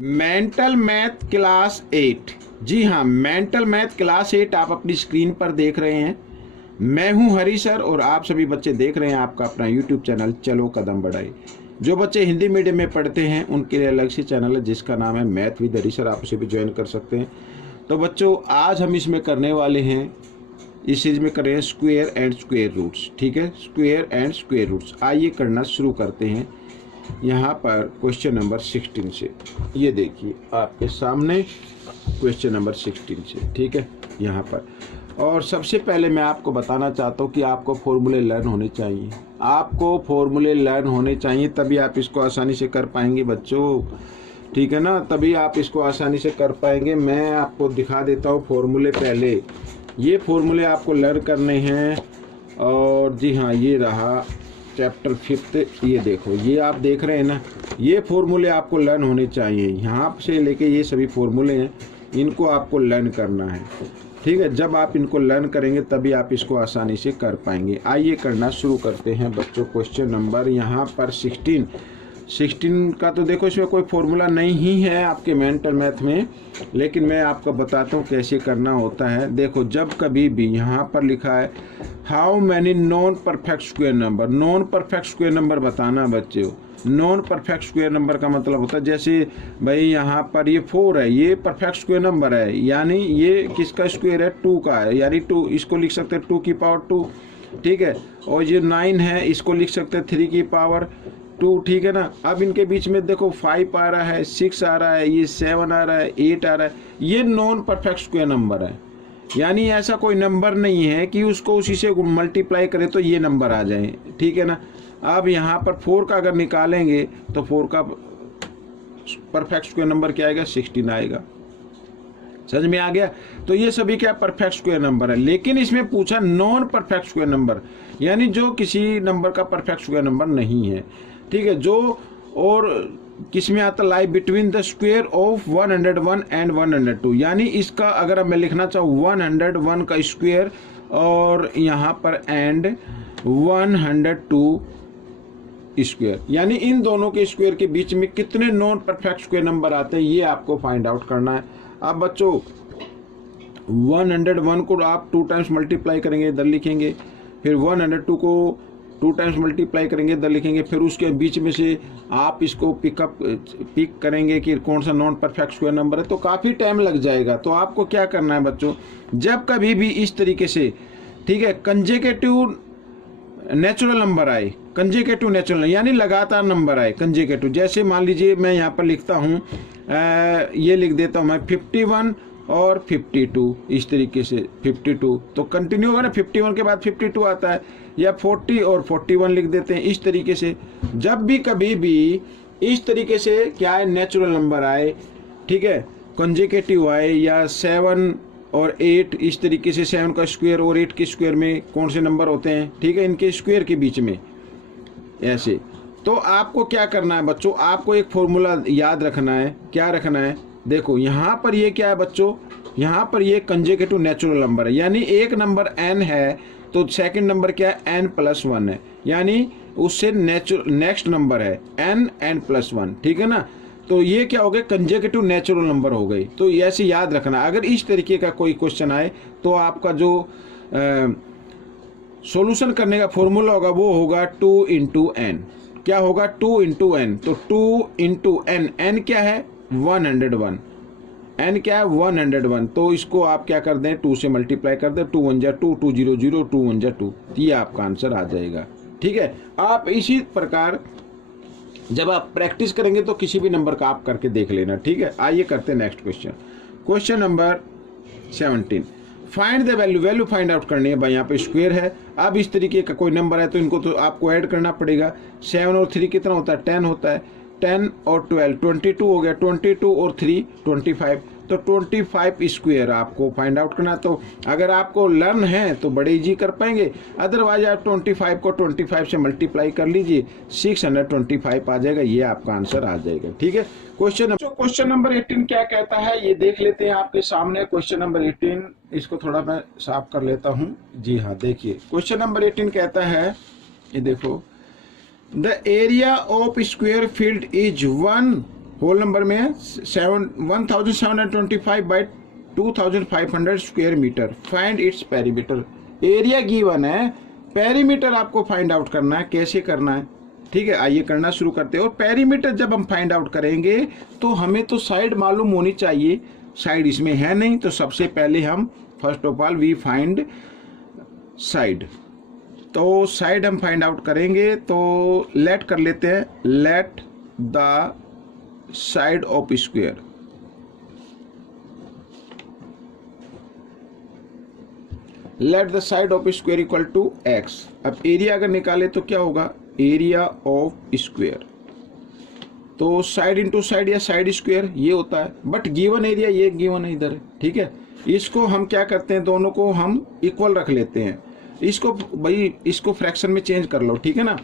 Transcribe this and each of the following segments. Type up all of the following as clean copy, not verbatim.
Mental math class 8। जी हाँ, mental math class 8 आप अपनी स्क्रीन पर देख रहे हैं। मैं हूं हरी सर और आप सभी बच्चे देख रहे हैं आपका अपना यूट्यूब चैनल चलो कदम बढ़ाए। जो बच्चे हिंदी मीडियम में पढ़ते हैं उनके लिए अलग से चैनल है जिसका नाम है मैथ विद हरी सर, आप उसे भी ज्वाइन कर सकते हैं। तो बच्चों, आज हम इसमें करने वाले हैं, इस सीरीज में कर रहे हैं स्क्वायर एंड स्क्वायर रूट्स। ठीक है, स्क्वायर एंड स्क्वायर रूट्स। आइए करना शुरू करते हैं। यहाँ पर क्वेश्चन नंबर 16 से, ये देखिए आपके सामने क्वेश्चन नंबर 16 से। ठीक है, यहाँ पर और सबसे पहले मैं आपको बताना चाहता हूँ कि आपको फॉर्मूले लर्न होने चाहिए। आपको फॉर्मूले लर्न होने चाहिए, तभी आप इसको आसानी से कर पाएंगे बच्चों। ठीक है ना, तभी आप इसको आसानी से कर पाएंगे। मैं आपको दिखा देता हूँ फॉर्मूले। पहले ये फॉर्मूले आपको लर्न करने हैं। और जी हाँ, ये रहा चैप्टर 5। ये देखो, ये आप देख रहे हैं ना, ये फॉर्मूले आपको लर्न होने चाहिए। यहाँ से लेके ये सभी फॉर्मूले हैं, इनको आपको लर्न करना है। ठीक है, जब आप इनको लर्न करेंगे तभी आप इसको आसानी से कर पाएंगे। आइए करना शुरू करते हैं बच्चों। क्वेश्चन नंबर यहाँ पर 16 का तो देखो, इसमें कोई फॉर्मूला नहीं ही है आपके मेंटल मैथ में, लेकिन मैं आपको बताता हूँ कैसे करना होता है। देखो, जब कभी भी यहाँ पर लिखा है how many non perfect square number, non perfect square number बताना बच्चों। नॉन परफेक्ट स्क्वायर नंबर का मतलब होता है, जैसे भाई यहाँ पर ये 4 है, ये परफेक्ट स्क्वायर नंबर है, यानी ये किसका स्क्वायर है, 2 का है, यानी 2 इसको लिख सकते हैं 2 की पावर 2। ठीक है, और ये 9 है, इसको लिख सकते हैं 3 की पावर 2। ठीक है ना। अब इनके बीच में देखो 5 आ रहा है, 6 आ रहा है, ये 7 आ रहा है, 8 आ रहा है, ये नॉन परफेक्ट स्क्वायर नंबर है। यानी ऐसा कोई नंबर नहीं है कि उसको उसी से मल्टीप्लाई करें तो ये नंबर आ जाए। ठीक है ना। अब यहाँ पर 4 का अगर निकालेंगे तो 4 का परफेक्ट स्क्वायर नंबर क्या आएगा, 16 आएगा। समझ में आ गया। तो ये सभी क्या परफेक्ट स्क्वायर नंबर है, लेकिन इसमें पूछा नॉन परफेक्ट स्क्वायर नंबर, यानी जो किसी नंबर का परफेक्ट स्क्वायर नंबर नहीं है। ठीक है, जो और किस में आता, lie between the square of 101 and 102। यानी इसका अगर मैं लिखना चाहूँ 101 का स्क्वायर और यहाँ पर एंड 102 स्क्वायर, यानी इन दोनों के स्क्वायर के बीच में कितने नॉन परफेक्ट स्क्वायर नंबर आते हैं, ये आपको फाइंड आउट करना है। अब बच्चों 101 को आप 2 टाइम्स मल्टीप्लाई करेंगे, इधर लिखेंगे, फिर 102 को 2 टाइम्स मल्टीप्लाई करेंगे, इधर लिखेंगे, फिर उसके बीच में से आप इसको पिक करेंगे कि कौन सा नॉन परफेक्ट स्क्वायर नंबर है, तो काफ़ी टाइम लग जाएगा। तो आपको क्या करना है बच्चों, जब कभी भी इस तरीके से, ठीक है, कंजेकेटिव नेचुरल नंबर आए, कंजेकेटिव नेचुरल यानी लगातार नंबर आए कंजेकेटिव, जैसे मान लीजिए मैं यहाँ पर लिखता हूँ, ये लिख देता हूँ मैं 51 और 52, इस तरीके से 52, तो कंटिन्यू होगा ना, 51 के बाद 52 आता है, या 40 और 41 लिख देते हैं। इस तरीके से जब भी कभी भी इस तरीके से क्या है, नेचुरल नंबर आए, ठीक है, कंजेकेटिव आए, या 7 और 8, इस तरीके से 7 का स्क्वायर और 8 के स्क्वायर में कौन से नंबर होते हैं, ठीक है, इनके स्क्वायर के बीच में ऐसे। तो आपको क्या करना है बच्चों, आपको एक फॉर्मूला याद रखना है। क्या रखना है, देखो यहाँ पर ये क्या है बच्चों, यहाँ पर ये कंजेकेटिव नेचुरल नंबर है, यानी एक नंबर n है तो सेकंड नंबर क्या है, n+1 है, यानी उससे नेक्स्ट नंबर है n+1। ठीक है ना। तो ये क्या हो गए, कंजेकेटिव नेचुरल नंबर हो गई। तो ऐसे याद रखना, अगर इस तरीके का कोई क्वेश्चन आए तो आपका जो सॉल्यूशन करने का फॉर्मूला होगा वो होगा 2 × n। क्या होगा, 2 × n। तो 2 × n, n क्या है, 101, n क्या है, 101। तो इसको आप क्या कर दें, 2 से मल्टीप्लाई कर दें, 2 1 2, 2 0 0, 2 1 2, ये आपका आंसर आ जाएगा। ठीक है, आप इसी प्रकार जब आप प्रैक्टिस करेंगे तो किसी भी नंबर का आप करके देख लेना। ठीक है, आइए करते हैं next question. Question number 17, find the value, value find out करनी है भाई। यहाँ पे स्क्वायर है, अब इस तरीके का कोई नंबर है तो इनको तो आपको ऐड करना पड़ेगा। 7 और 3 कितना होता है, 10 होता है, 10 और 12 22 हो गया, 22 और 3 25, तो 25 स्क्वायर आपको फाइंड आउट करना। तो अगर आपको लर्न है तो बड़े इजी कर पाएंगे, अदरवाइज आप 25 को 25 से मल्टीप्लाई कर लीजिए, 625 आ जाएगा, ये आपका आंसर आ जाएगा। ठीक है, क्वेश्चन नंबर 18 क्या कहता है ये देख लेते हैं आपके सामने। क्वेश्चन नंबर 18, इसको थोड़ा मैं साफ कर लेता हूँ। जी हाँ, देखिए क्वेश्चन नंबर 18 कहता है, ये देखो, the area of square field is 1 whole number में है 1725 by 2500 square metre. Find its perimeter. Area given है, पेरीमीटर आपको फाइंड आउट करना है। कैसे करना है, ठीक है, आइए करना शुरू करते हैं। और पेरीमीटर जब हम फाइंड आउट करेंगे तो हमें तो साइड मालूम होनी चाहिए, साइड इसमें है नहीं, तो सबसे पहले हम first of all we find side. तो साइड हम फाइंड आउट करेंगे, तो लेट कर लेते हैं, let the side of square, let the side of square equal to X. अब एरिया अगर निकाले तो क्या होगा, एरिया ऑफ स्क्वायर, तो साइड इंटू साइड या साइड स्क्वायर ये होता है, बट गिवन एरिया ये गिवन है इधर, ठीक है। इसको हम क्या करते हैं, दोनों को हम इक्वल रख लेते हैं। इसको भाई इसको फ्रैक्शन में चेंज कर लो, ठीक है ना।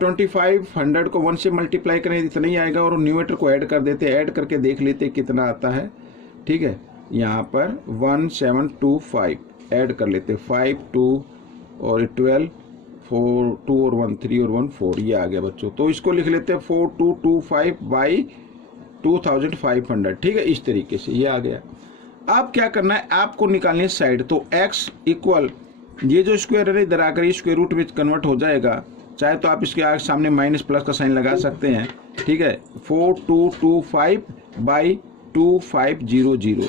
2500 को 1 से मल्टीप्लाई करें इतना ही आएगा, और न्यूमरेटर को ऐड कर देते हैं, ऐड करके देख लेते हैं कितना आता है, ठीक है। यहाँ पर 1725 ऐड कर लेते हैं, 5 2 और 12 4 2 और 1 3 और 1 4, ये आ गया बच्चों। तो इसको लिख लेते हैं 4225 बाई 2500, ठीक है, इस तरीके से ये आ गया। अब क्या करना है, आपको निकालनी है साइड। तो x इक्वल, ये जो स्क्वायर है इधर आकर ये स्क्वायर रूट में कन्वर्ट हो जाएगा, चाहे तो आप इसके आगे सामने माइनस प्लस का साइन लगा सकते हैं, ठीक है। 4225 बाई 2500।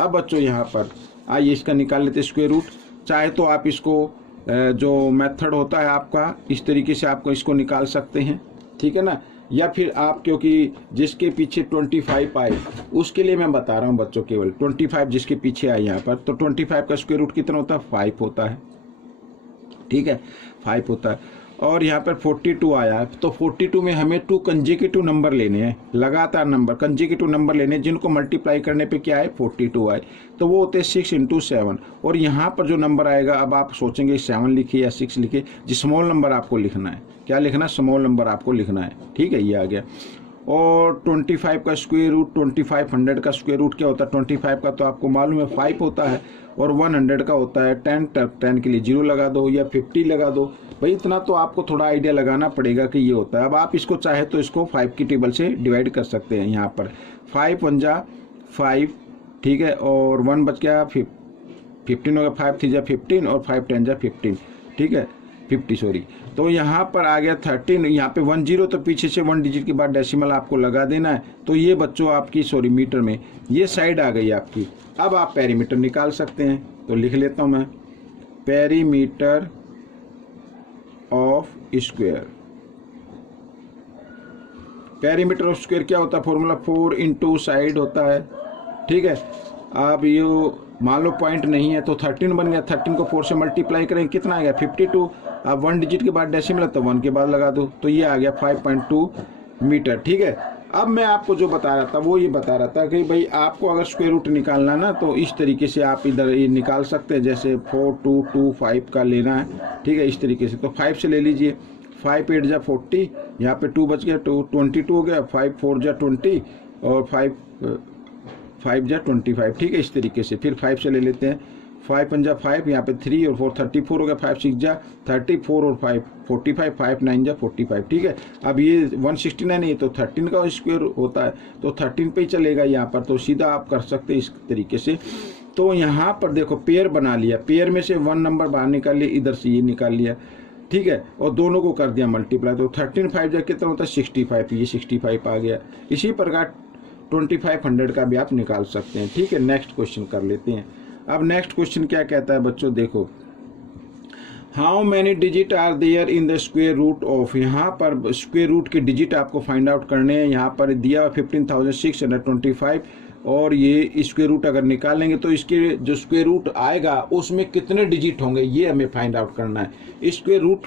अब बच्चों यहाँ पर आइए इसका निकाल लेते हैं स्क्वायर रूट। चाहे तो आप इसको जो मेथड होता है आपका, इस तरीके से आपको इसको निकाल सकते हैं, ठीक है ना। या फिर आप, क्योंकि जिसके पीछे 25 आए उसके लिए मैं बता रहा हूँ बच्चों, केवल 25 जिसके पीछे आए यहाँ पर, तो 25 का स्क्वायर रूट कितना होता है, 5 होता है, ठीक है, 5 होता है। और यहाँ पर 42 आया है, तो 42 में हमें 2 कंसेक्यूटिव नंबर लेने हैं, लगातार नंबर कंसेक्यूटिव नंबर लेने, जिनको मल्टीप्लाई करने पे क्या है 42 आए, तो वो होते हैं 6 × 7। और यहाँ पर जो नंबर आएगा, अब आप सोचेंगे 7 लिखे या 6 लिखे, जो स्मॉल नंबर आपको लिखना है, क्या लिखना है, स्मॉल नंबर आपको लिखना है, ठीक है, ये आ गया। और 25 का स्क्वायर रूट, 2500 का स्क्वायर रूट क्या होता है, 25 का तो आपको मालूम है 5 होता है, और 100 का होता है 10, 10 के लिए 0 लगा दो या 50 लगा दो, भाई इतना तो आपको थोड़ा आइडिया लगाना पड़ेगा कि ये होता है। अब आप इसको चाहे तो इसको 5 की टेबल से डिवाइड कर सकते हैं। यहाँ पर 5 1 जा 5, ठीक है, और 1 बच गया 15 हो गया, 5 3 जा 15 और 5 10 जा 15, ठीक है, 50 सॉरी। तो यहाँ पर आ गया 13, यहाँ पे 10, तो पीछे से 1 डिजिट के बाद डेसिमल आपको लगा देना है। तो ये बच्चों आपकी सॉरी मीटर में ये साइड आ गई आपकी। अब आप पेरीमीटर निकाल सकते हैं, तो लिख लेता हूँ मैं, perimeter of square. Perimeter of square क्या होता है, फॉर्मूला 4 इंटू साइड होता है, ठीक है। अब ये मान लो पॉइंट नहीं है तो 13 बन गया, 13 को 4 से मल्टीप्लाई करें कितना आ गया 52। अब 1 डिजिट के बाद डेसिमल तो 1 के बाद लगा दो, तो ये आ गया 5.2 मीटर, ठीक है। अब मैं आपको जो बता रहा था वो ये बता रहा था कि भाई आपको अगर स्क्वायर रूट निकालना ना, तो इस तरीके से आप इधर ये निकाल सकते हैं, जैसे 4225 का लेना है, ठीक है, इस तरीके से। तो 5 से ले लीजिए, 5 8 जा 40, यहाँ पे 2 बच गया, 22 हो गया, 5 4 जा 20 और 5 जा 25, ठीक है, इस तरीके से। फिर 5 से ले लेते हैं, 5 5 जा 5, यहाँ पे 3 और 4 34 हो गया, 5 6 जा 34 और 5 45, 5 9 जा 45, ठीक है। अब ये 169 नहीं तो 13 का स्क्वायर होता है, तो 13 पे ही चलेगा यहाँ पर, तो सीधा आप कर सकते हैं इस तरीके से। तो यहाँ पर देखो पेयर बना लिया, पेयर में से 1 नंबर बाहर निकाल लिया, इधर से ये निकाल लिया, ठीक है, और दोनों को कर दिया मल्टीप्लाई, तो 13 5 जा कितना होता है 65, ये 65 आ गया। इसी प्रकार 2500 का भी आप निकाल सकते हैं, ठीक है। नेक्स्ट क्वेश्चन कर लेते हैं। अब नेक्स्ट क्वेश्चन क्या कहता है बच्चों, देखो, how many digit are there in the square root of, यहाँ पर स्क्वायर रूट के डिजिट आपको फाइंड आउट करने हैं। यहाँ पर दिया 15,625, और ये स्क्वायर रूट अगर निकालेंगे तो इसके जो स्क्वायर रूट आएगा उसमें कितने डिजिट होंगे ये हमें फाइंड आउट करना है। स्क्वायर रूट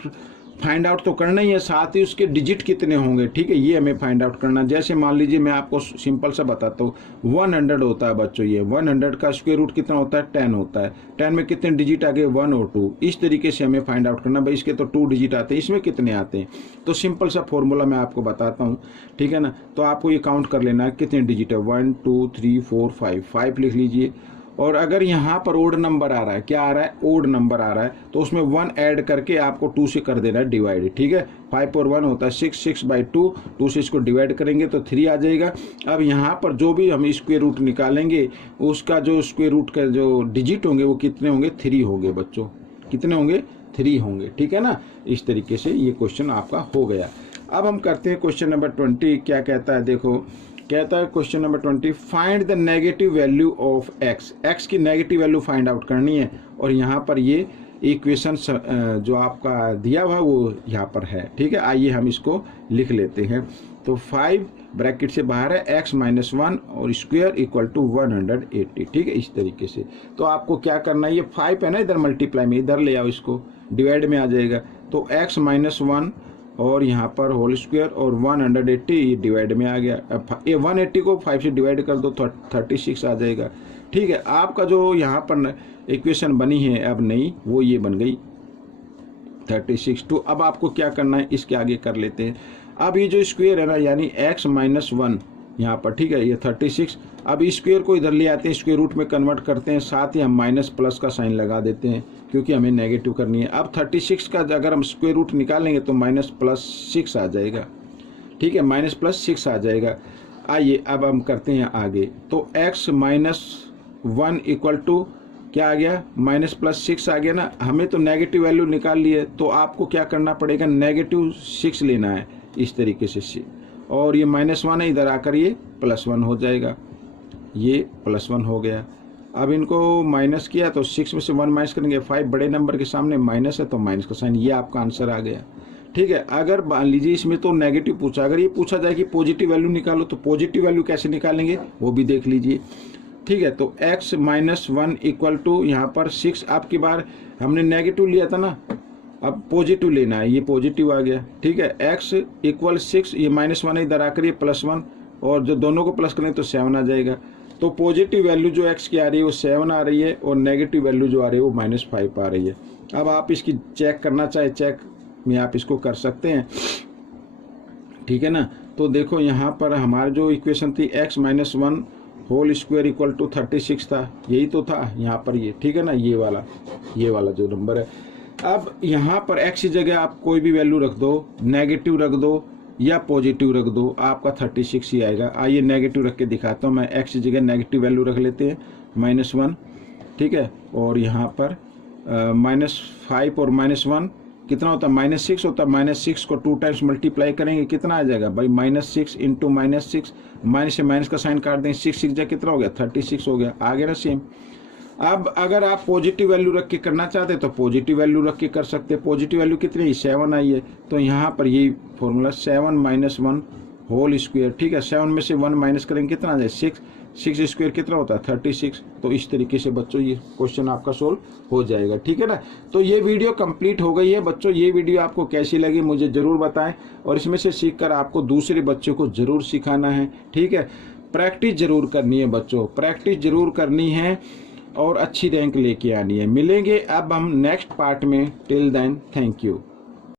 फाइंड आउट तो करना ही है, साथ ही उसके डिजिट कितने होंगे, ठीक है, ये हमें फाइंड आउट करना है। जैसे मान लीजिए मैं आपको सिंपल सा बताता हूँ, 100 होता है बच्चों, ये 100 का स्क्वायर रूट कितना होता है 10 होता है। 10 में कितने डिजिट आ गए 1 और 2, इस तरीके से हमें फाइंड आउट करना। भाई इसके तो 2 डिजिट आते हैं, इसमें कितने आते हैं, तो सिंपल सा फॉर्मूला मैं आपको बताता हूँ, ठीक है ना। तो आपको ये काउंट कर लेना है कितने डिजिट है, 1 2 3 4 5 लिख लीजिए। और अगर यहाँ पर ओड नंबर आ रहा है, क्या आ रहा है, ओड नंबर आ रहा है, तो उसमें 1 ऐड करके आपको 2 से कर देना है डिवाइड, ठीक है। 5 और 1 होता है 6, 6/2, 2 से इसको डिवाइड करेंगे तो 3 आ जाएगा। अब यहाँ पर जो भी हम स्क्वायर रूट निकालेंगे उसका जो स्क्वायर रूट का जो डिजिट होंगे वो कितने होंगे, 3 होंगे बच्चों, कितने होंगे, 3 होंगे, ठीक है ना। इस तरीके से ये क्वेश्चन आपका हो गया। अब हम करते हैं क्वेश्चन नंबर 20। क्या कहता है, देखो कहता है question number 20, find the negative value of x. X की नेगेटिव वैल्यू फाइंड आउट करनी है और यहाँ पर ये इक्वेशन जो आपका दिया हुआ वो यहाँ पर है, ठीक है। आइए हम इसको लिख लेते हैं। तो 5 ब्रैकेट से बाहर है, x - 1 और स्क्वायर इक्वल टू 180, ठीक है, इस तरीके से। तो आपको क्या करना है, ये 5 है ना, इधर मल्टीप्लाई में इधर ले आओ, इसको डिवाइड में आ जाएगा। तो x - 1 और यहाँ पर होल स्क्वायर और 180 ये डिवाइड में आ गया। अब ये 180 को 5 से डिवाइड कर दो तो 36 आ जाएगा, ठीक है। आपका जो यहाँ पर इक्वेशन बनी है अब नई, वो ये बन गई 36। तो अब आपको क्या करना है, इसके आगे कर लेते हैं। अब ये जो स्क्वायर है ना, यानी x - 1 यहाँ पर, ठीक है, ये 36। अब स्क्वायर को इधर ले आते हैं, स्क्वायर रूट में कन्वर्ट करते हैं, साथ ही हम माइनस प्लस का साइन लगा देते हैं क्योंकि हमें नेगेटिव करनी है। अब 36 का अगर हम स्क्वायर रूट निकालेंगे तो -+6 आ जाएगा, ठीक है, -+6 आ जाएगा। आइए अब हम करते हैं आगे। तो x - 1 इक्वल टू क्या आ गया, -+6 आ गया ना। हमें तो नेगेटिव वैल्यू निकाल ली है, तो आपको क्या करना पड़ेगा, -6 लेना है इस तरीके से। और ये -1 है, इधर आकर ये +1 हो जाएगा, ये +1 हो गया। अब इनको माइनस किया तो 6 में से 1 माइनस करेंगे, 5 बड़े नंबर के सामने माइनस है तो माइनस का साइन, ये आपका आंसर आ गया, ठीक है। अगर मान लीजिए इसमें तो नेगेटिव पूछा, अगर ये पूछा जाए कि पॉजिटिव वैल्यू निकालो तो पॉजिटिव वैल्यू कैसे निकालेंगे वो भी देख लीजिए, ठीक है। तो x - 1 इक्वल टू यहाँ पर 6, आपकी बार हमने नेगेटिव लिया था ना, अब पॉजिटिव लेना है, ये पॉजिटिव आ गया, ठीक है। x = 6, ये -1 है, इधर आकर ये +1 और जो दोनों को प्लस करें तो 7 आ जाएगा। तो पॉजिटिव वैल्यू जो x की आ रही है वो 7 आ रही है और नेगेटिव वैल्यू जो आ रही है वो -5 आ रही है। अब आप इसकी चेक करना चाहे चेक में आप इसको कर सकते हैं, ठीक है ना। तो देखो यहाँ पर हमारी जो इक्वेशन थी x - 1 whole square equal to 36 था, यही तो था यहाँ पर ये, ठीक है ना, ये वाला जो नंबर है। अब यहाँ पर x की जगह आप कोई भी वैल्यू रख दो, नेगेटिव रख दो या पॉजिटिव रख दो, आपका 36 ही आएगा। आइए नेगेटिव रख के दिखाता हूँ मैं, x की जगह नेगेटिव वैल्यू रख लेते हैं -1, ठीक है। और यहाँ पर -5 और -1 कितना होता है, -6 होता है। -6 को 2 टाइम्स मल्टीप्लाई करेंगे, कितना आ जाएगा भाई, -6 इंटू -6, माइनस से माइनस का साइन काट देंगे, 6 6 कितना हो गया, 36 हो गया, आ गया ना सेम। अब अगर आप पॉजिटिव वैल्यू रख के करना चाहते हैं तो पॉजिटिव वैल्यू रख के कर सकते हैं। पॉजिटिव वैल्यू कितनी, 7 आई है, तो यहाँ पर यही फॉर्मूला 7 - 1 होल स्क्वायर, ठीक है। 7 में से 1 माइनस करेंगे, कितना आ जाए, 6 6 स्क्वायर कितना होता है, 36। तो इस तरीके से बच्चों ये क्वेश्चन आपका सोल्व हो जाएगा, ठीक है ना। तो ये वीडियो कंप्लीट हो गई है बच्चों। ये वीडियो आपको कैसी लगी मुझे ज़रूर बताएं और इसमें से सीखकर आपको दूसरे बच्चों को ज़रूर सिखाना है, ठीक है। प्रैक्टिस ज़रूर करनी है बच्चों, प्रैक्टिस ज़रूर करनी है और अच्छी रैंक लेके आनी है। मिलेंगे अब हम नेक्स्ट पार्ट में, टिल देन थैंक यू।